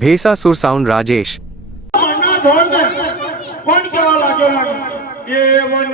ભેસાસુર sound Rajesh. કેવા લાગ્યો? એ one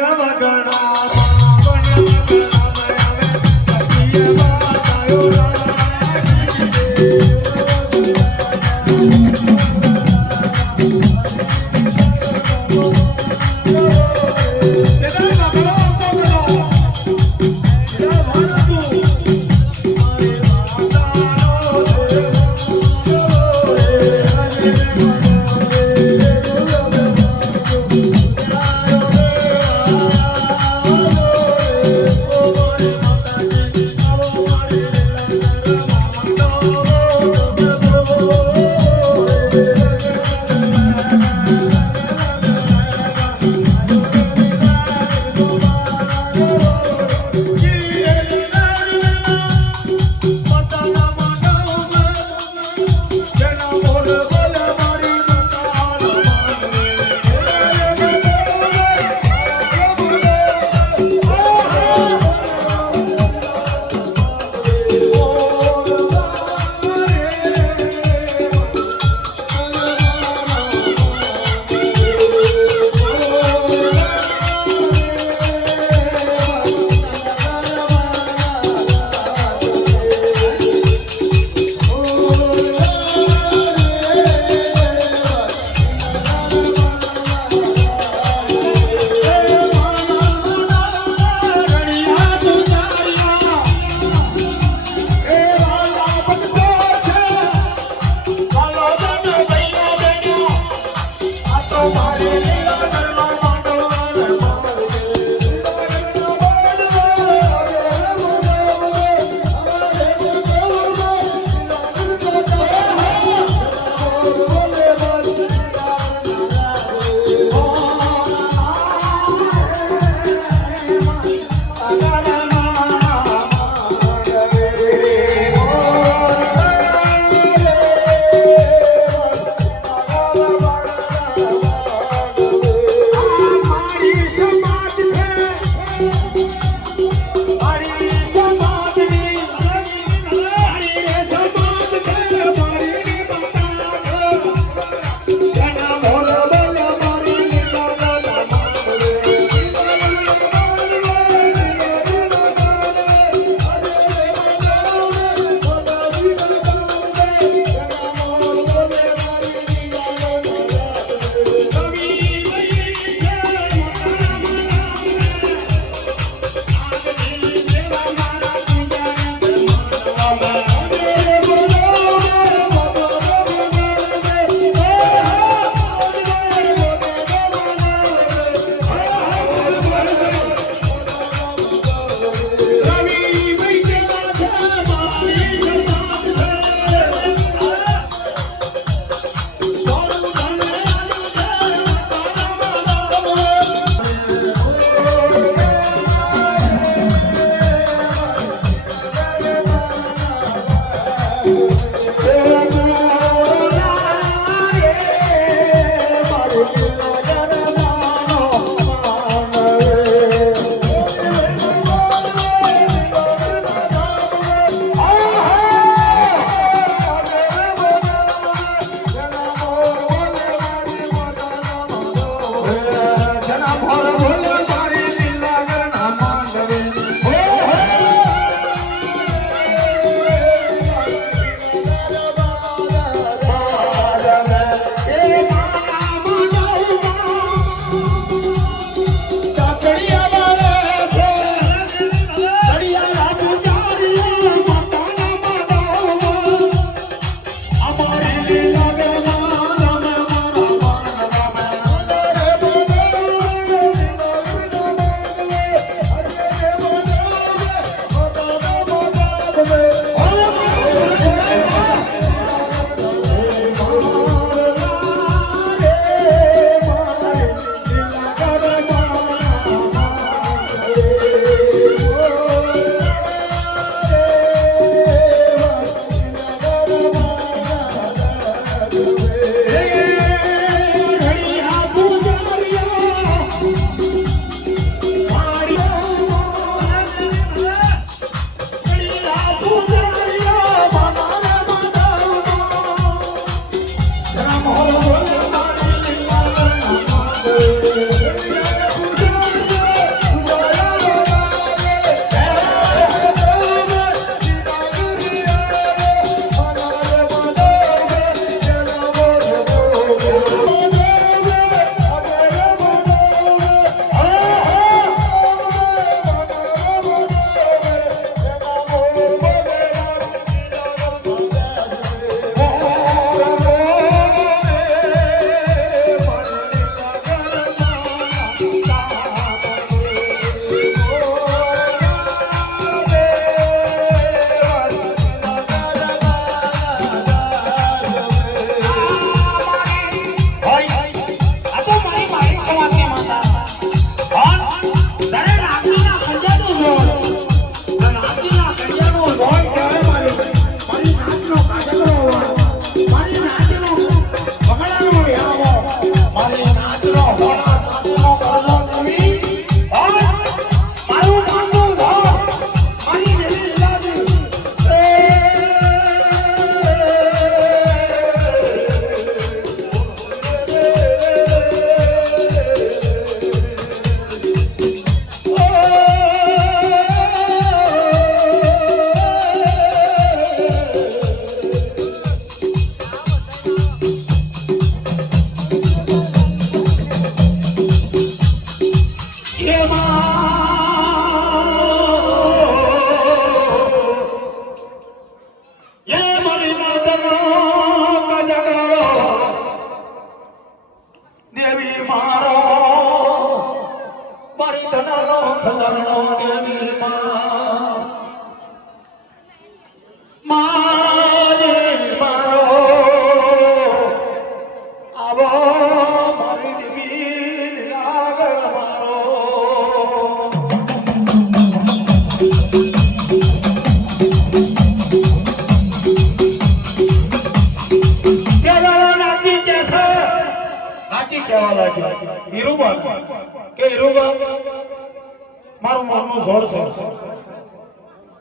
મારું મનનું જોડ છે.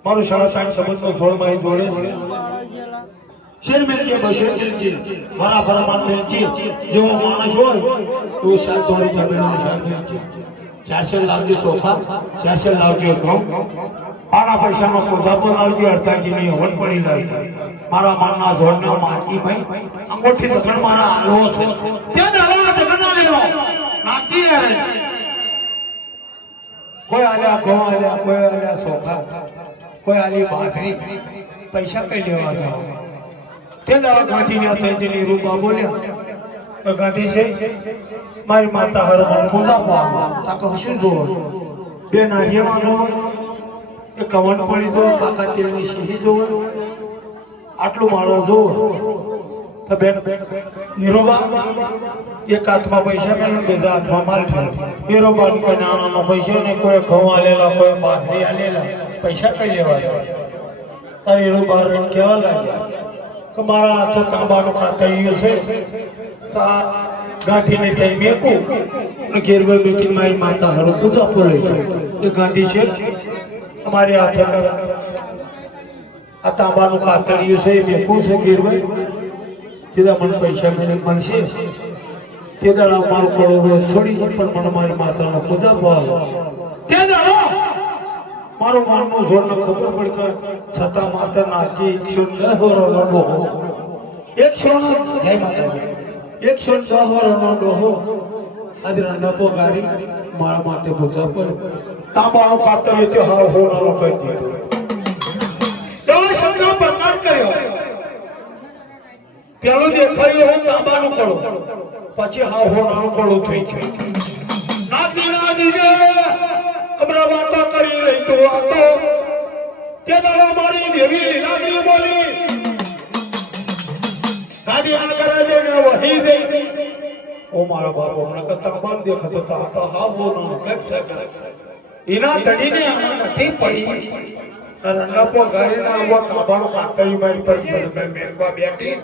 મારું શાળા સાઠ સંબંધનો જોડ મારી જોડે છે. શેર મિલકે બશેર મિલકે મારા ફરમાન મિલકે જેવો માણસ હોય, તો શાક જોડી જમીનનો શાક મિલકે ચારસો લાવજો ચોખા ચારસો લાવજો ઘઉં. પાડા પૈસાનો કોઝાપો લાવજો અડતાજીની હવન પડી લાવજો. મારા માનના જોડના માટી ભાઈ અંગોઠી જગણ મારા આલો છે. તે દાડા જગના લેવો રહે કોઈ આલ્યા ઘઉં આલ્યા કોઈ આલ્યા સોખા કોઈ આલી ભાખરી પૈસા કઈ લેવા જાવ તે દાડા ગાંધીને અત્યારની રૂપા બોલ્યા, તો ગાંધી છે, મારી માતા હર મને બોલાવવા આ કહું શું જોવો બે નારિયેળો જોવો કવન પડી જોવો કાકા તેલની સીધી જોવો આટલું માળો જોવો તો બેન નીરોબા એક હાથમાં પૈસા મેળવે બીજા હાથમાં માલ કોઈ નાણાનો પૈસા ને કોઈ ઘઉં આલેલા કોઈ બાજરી આલેલા. પૈસા કઈ લેવા તારે એનું બહાર રહીને કહેવા લાગ્યા? કે મારા હાથો તાંબાનું કાતરિયું છે. તો આ ગાંઠીને ત્યાં મેકું અને ઘેરભાઈ મેકીને મારી માતા હરો પૂજા બોલે એ ગાંધી છે. અમારી હાથે આ તાંબાનું કાતરિયું છે, એ મેકું છે ઘેરભાઈ સીધા મને પૈસા મને મળશે તે દાડા પડો હોય છોડી પણ મને મારી માતાનો પૂજા ભાવ તે દાડા મારો માનનું જોર ખબર પડી કે છતાં માતા નાચી એકસો દસ વરોનો ડોહો એકસો જય માતાજી. એકસો દસ વરોનો હો. આજે નફો ગારી મારા માટે પૂજા પર તાંબાનો કાતર એટલે હા હોનાનો કહી દીધો. પેલું દેખાયું હું તાંબાનું કળો પછી હાવ હોનાનું કળો થઈ ગયું નાતી નાતી રે હમણાં વાતો કરી રહી તો વાતો તે. દાડો મારી દેવી લીલાગરી બોલી, ગાડી આ કરે છે ને વહી ગઈ ઓ મારા બાપ હમણાં કે તાંબાન દેખાતો તા તો હોનાનો કેમ છે કરે એના ધડીને આમાં નથી પડી. રંગાપો ગાડીના આવા કાબાનો કાતરી મારી પર મેલવા બેઠી.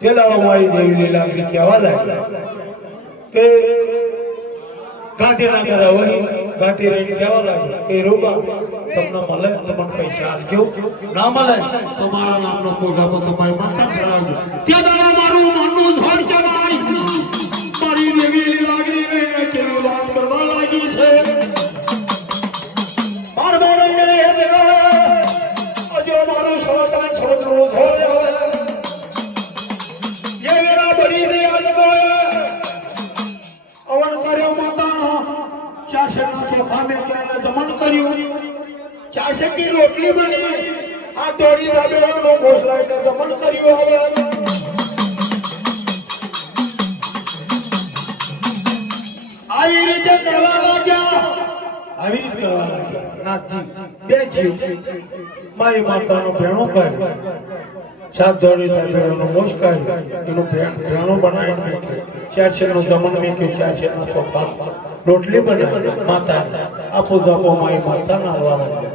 તે દાડો મારી દેવી લીલાગરી કહેવા લાગી કે ગાંધી ના કરે વહી ગાંધી રહી કહેવા લાગી કે રૂબા તમને મળે તો મને પૈસા આપજો ના મળે તો મારા નામનો પૂજાપો તમારી માથા ચડાવજો તે દાડો મારું રોટલી બની આ દોડી દાબેલાનો ઘોસલા એટલે દમન કર્યું હવે. આવી રીતે કરવા લાગ્યા. આવી રીતે કરવા લાગ્યા. નાથજી બે જીવ મારી માતાનો ભેણો કરે સાત જોડી ભેણો મોશ કરે એનો ભેણ બનાવી ચાર શેરનો જમણ મૂક્યું ચાર શેરના ચોખા. રોટલી બને માતા આપો જાપો મારી માતાના વાળા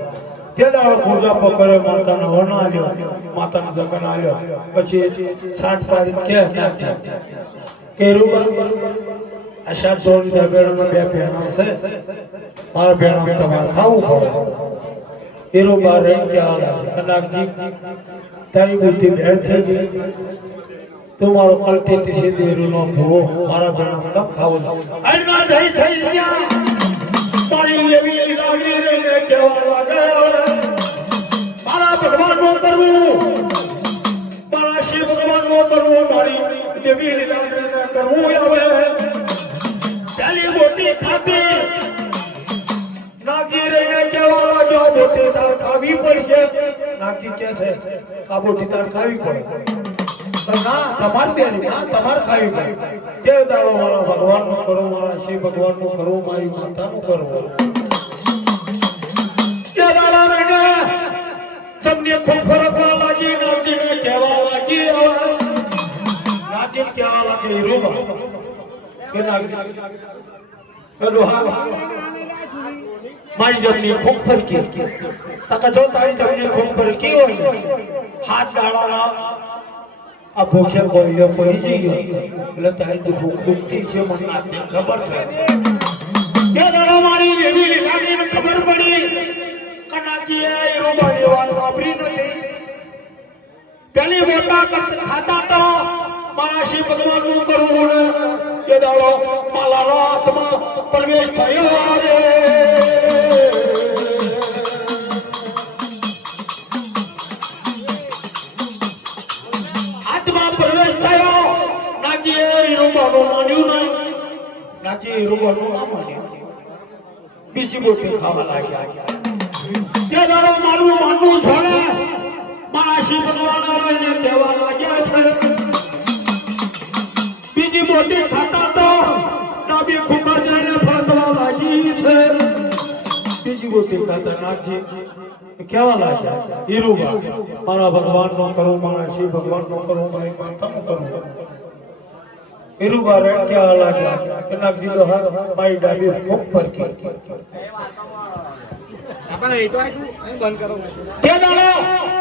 તે પૂજા પકડે માતાનો વર્ણ આવ્યો માતાનો જગન આવ્યો પછી સાત તારીખ કે કે રૂબા આ સાત જોડી બે બહેનો છે. મારા બહેનો તમારે ખાવું પડે. એરો બાર રહી ગયા કલાકજી તારી બુદ્ધિ ભેળ થઈ ગઈ. તું મારો કલથી તીસી દેરું નો ભવો મારા બહેનો કમ ખાવો અરના થઈ થઈ ગયા. તારી એવી લાગણી લાગે મારા ભગવાન નો કરવું શિવ ભગવાન નો કરવું મારી દેવી લાગણી કરવું હવે? ચાલી મોટી ખાતી નાગી રહીને કેવા જો બોટી તાર ખાવી પડશે. નાગી કે છે, આ બોટી તાર ખાવી પડે. ના, તમાર બેરી ના, તમાર ખાવી પડે. તે દાડો મારા ભગવાનનું કરો મારા શિવ ભગવાનનું કરો મારી માતા નું કરો તમને ખૂબ ફરકવા લાગે હીરોબા કે નાજી પેલું હા. મારી જમની ખૂબ ફરકી તકા જો તારી જમની ખૂબ ફરકી હોય હાથ દાડાના આ ભૂખ્યા કોઈલો પડી જઈ એટલે તારી તો ભૂખ દુખતી છે મને નાચને ખબર છે. તે દાડા મારી વેવી લાગીને ખબર પડી કે નાચીએ હીરોબાની વાપરી નથી. પેલી મોટા ખાતા તો મારા શિવ કરુણ એ દાડો મારા આત્મા પ્રવેશ થયો રે આત્મા પ્રવેશ થયો નાચીએ હીરોબાનું માન્યું નહીં. નાચીએ હીરોબાનું ના માન્યું બીજી બોટી ખાવા લાગ્યા. તે દાડો મારું માનવું છે મારા શિવ ભગવાન કહેવા લાગ્યા છે. મોટી ખાતા તો ડાબી ખુમા જઈને ફરવા લાગી છે. બીજી મોટી ખાતા નાખજી કેવા લાગ્યા? હીરુબા મારા ભગવાન નો કરો મારા શિવ ભગવાન નો કરો મારી માતા નો કરો હીરુબા રે કેવા લાગ્યા? કે નાખજી તો હર મારી ડાબી ખૂબ ફરકી તે દાડો!